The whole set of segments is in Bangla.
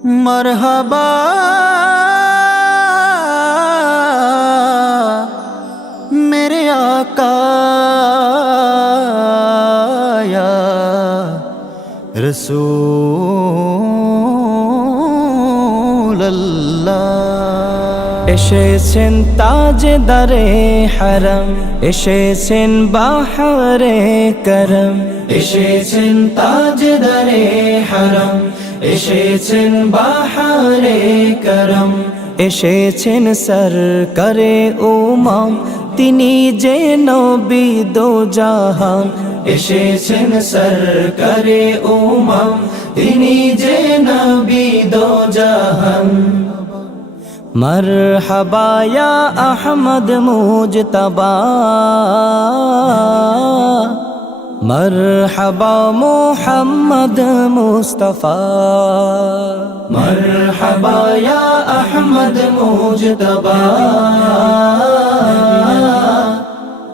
मरहबा मेरे आका या रसूल अल्लाह। এসেছেন তাজদারে হারাম, এসেছেন বাহারে করম, এসেছেন তাজদারে হারাম, এসেছেন বাহারে করম, এসেছেন সরকারে উমাম, তিনি যে নবী দো জাহান, এসেছেন সরকারে উমাম, তিনি যে নবী দো জাহান। मरहबा या अहमद मुजतबा, मरहबा मुहम्मद मुस्तफा, मरहबा या अहमद मुजतबा,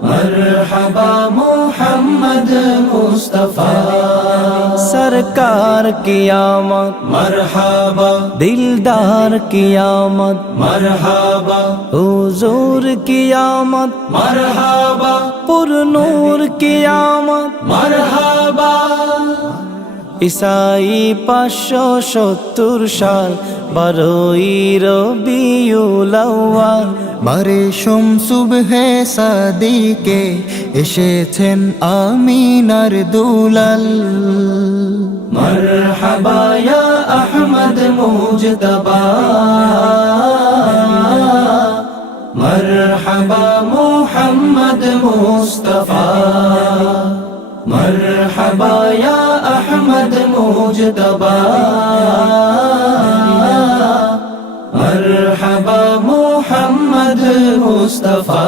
मरहबा मुहम्मद मुस्तफा। सरकार की आमद मरहबा, दिलदार की आमद मरहबा, हुजूर की आमद मरहबा, पुरनूर की आमद मरहबा। ईसाई 570 साल 12 রবিউল আউয়াল, বারে সুবহে সাদিকে এসেছেন আমিনার দুলাল। मरहबा या अहमद मुजतबा, मरहबा मुहम्मद मुस्तफा, मरहबा या अहमद मुजतबा, मरहबा मुहम्मद मुस्तफा।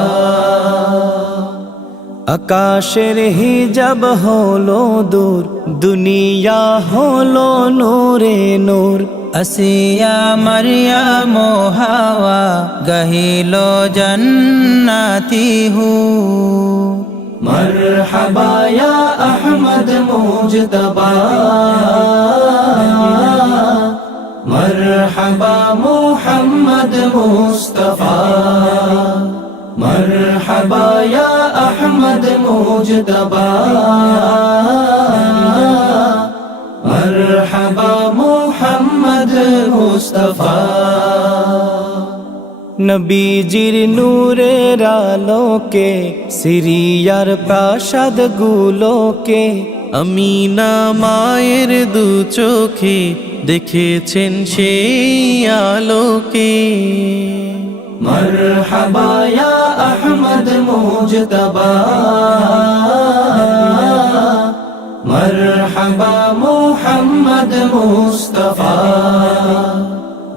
আকাশের হিজাব হলো দূর, দুনিয়া হলো নূরে নূর, আসিয়া মারইয়াম হাওয়া গাহিল জান্নাতি হু। মরহবা ইয়া আহমদ মুজতবা, মরহবা মুহাম্মদ মুস্তফা, मरहबा या अहमद मुजतबा, मरहबा मुहम्मद मुस्तफा। নবীজির নূরের আলোকে সিরিয়ার প্রাসাদ গুলোকে আমিনা মায়ের দু চোখে দেখেছেন সেই আলোকে। मरहबा या अहमद मुजतबा, मरहबा मुहम्मद मुस्तफा,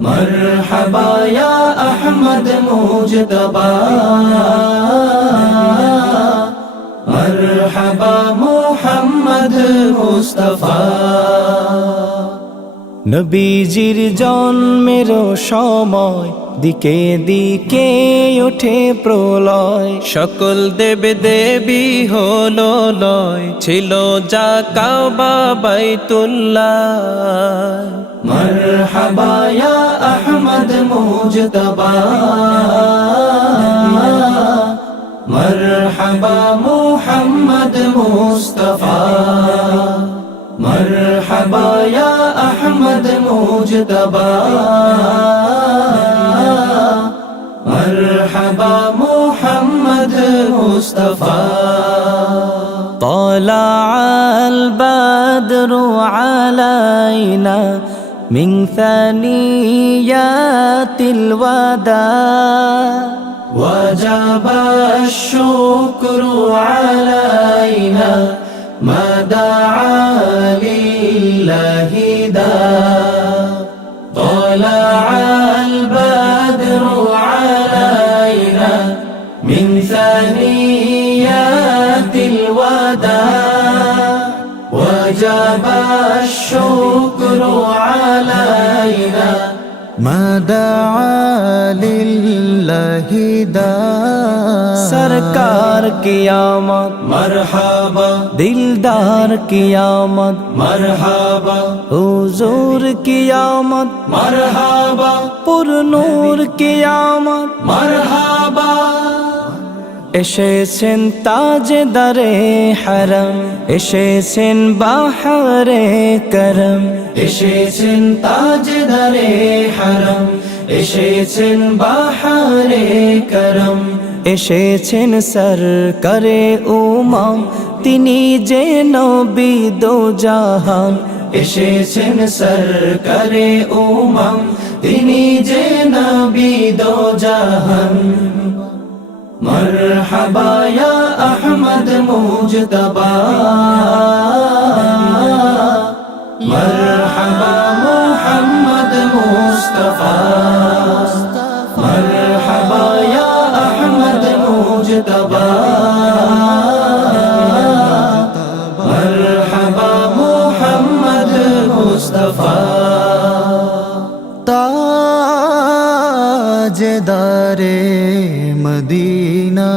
मरहबा या अहमद मुजतबा, मरहबा मुहम्मद मुस्तफा। নবীজির জন্মের সময় দিকে দিকে ওঠে প্রলয়, সকল দেব দেবী হলো লয়, ছিল যা কাবা বাইতুল্লাহ। মরহবা ইয়া আহমদ মুজতবা, মরহবা মুহাম্মদ মুস্তফা, मरहबा या अहमद मुजतबा, मरहबा मुहम्मद मुस्तफा। طلع البدر علينا من ثنيات الوداع، وجب الشكر علينا ما دعا لله داع، طلع البدر علينا من ثنيات الوداع، وجب الشكر علينا مدعا لله داع सरकार की आमद मरहबा दिलदार की आमद मरहबा हुजूर की आमद मरहबा पुरनूर की आमद मरहबा এসেছেন তাজদারে হারাম এসেছেন বাহারে করম এসেছেন তাজদারে হারাম এসেছেন বাহারে করম এসেছেন সরকারে উমাম তিনি যে নবী দো জাহান এসেছেন সরকারে উমাম তিনি যে নবী দো জাহান मरहबा या अहमद मुजतबा मरहबा मुहम्मद मुस्तफा मरहबा या अहमद मुजतबा मरहबा मुहम्मद मुस्तफा ताजदारे मदीना